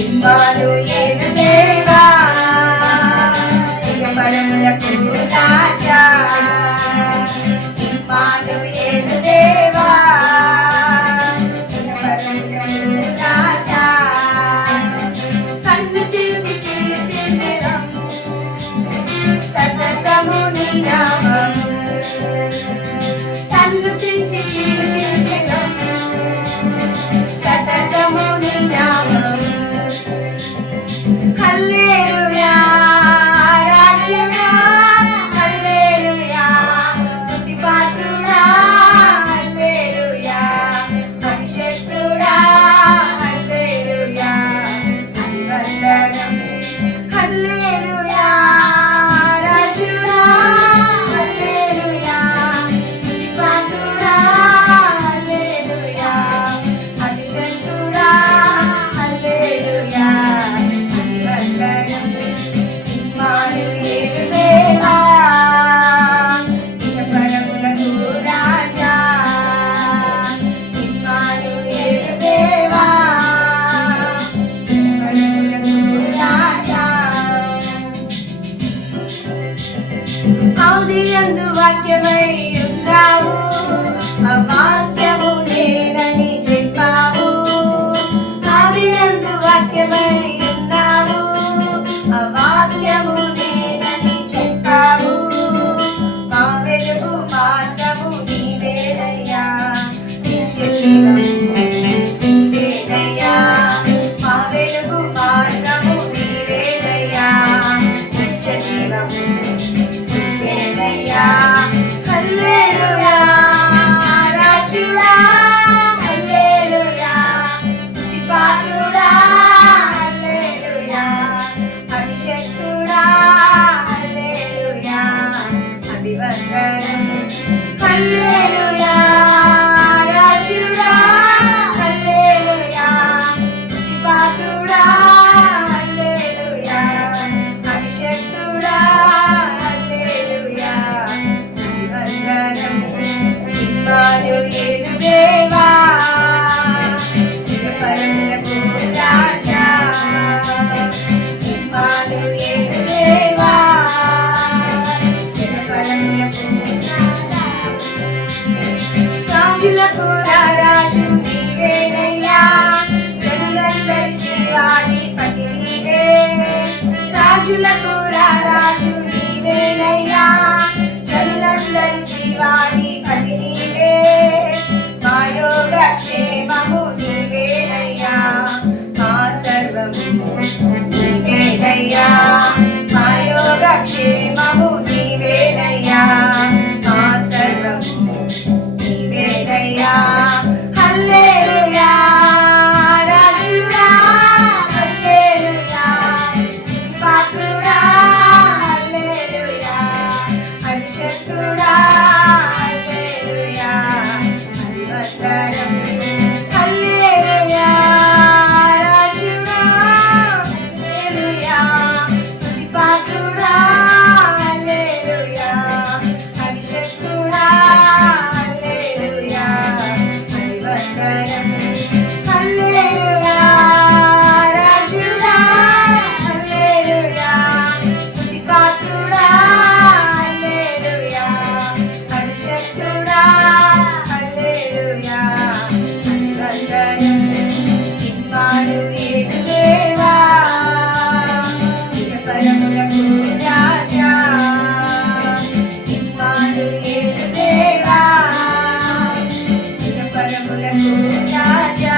ఇమ్మానుయేలు దేవా ఇహపరములకు రాజా ఇమ్మానుయేలు దేవా ఇహపరములకు రాజా సన్నిధి కీర్తించెదము సతతము నీ నామము సన్నిధి కీర్తించెదము సతతము నీ నామము హల్లెలూయా రాజుడా హల్లెలూయా స్తుతి పాత్రుడా హల్లెలూయా అభిషేకుడా హల్లెలూయా హరివందనం హల్లెలూయా రాజుడా హల్లెలూయా స్తుతి పాత్రుడా హల్లెలూయా అభిషేకుడా హల్లెలూయా ఇమ్మానుయేలు దేవా ఇహపరములకు రాజా ఇమ్మానుయేలు దేవా ఇహపరములకు రాజా ఆదియందు వాక్యమై ఉన్నావు ఆ వాక్యము నేనని చెప్పావు ఆదియందు వాక్యమై ఉన్నావు ఆ వాక్యము నేనని చెప్పావు మా వెలుగు మార్గము నీవేనయ్యా నిత్య జీవము నీవేనయ్యా మా వెలుగు మార్గము నీవేనయ్యా నిత్య జీవము నీవేనయ్యా హల్లెలూయా రాజుడా హల్లెలూయా స్తుతి పాత్రుడా హల్లెలూయా అభిషేకుడా హల్లెలూయా అభివందనం హల్లెలూయా రాజుడా హల్లెలూయా స్తుతి పాత్రుడా హల్లెలూయా అభిషేకుడా హల్లెలూయా అభివందనం ఇమ్మానుయేలు దేవా ఇహపరములకు రాజా ఇమ్మానుయేలు దేవా ఇహపరములకు రాజా రాజులకు రాజు నీవేనయ్యా జనులందరి జీవాధిపతి నీవే రాజులకు రాజు నీవేనయ్యా జనులందరి జీవాధిపతి నీవే మా యోగ క్షేమము నీవేనయ్యా మా సర్వము నీవేనయ్యా మా యోగ క్షేమము నీవేనయ్యా మా సర్వము నీవేనయ్యా హల్లెలూయా రాజుడా హల్లెలూయా స్తుతి పాత్రుడా హల్లెలూయా అభిషేకుడా హల్లెలూయా హరివందనం హల్లెలూయా రాజుడా హల్లెలూయా స్తుతి పాత్రుడా హల్లెలూయా అభిషేకుడా హల్లెలూయా హరివందనం హల్లెలూయా రాజుడా హల్లెలూయా స్తుతి పాత్రుడా హల్లెలూయా అభిషేకుడా హల్లెలూయా హరివందనం ఇమ్మానుయేలు దేవా ఇహపరములకు రాజా ఇమ్మానుయేలు దేవా ఇహపరములకు రాజా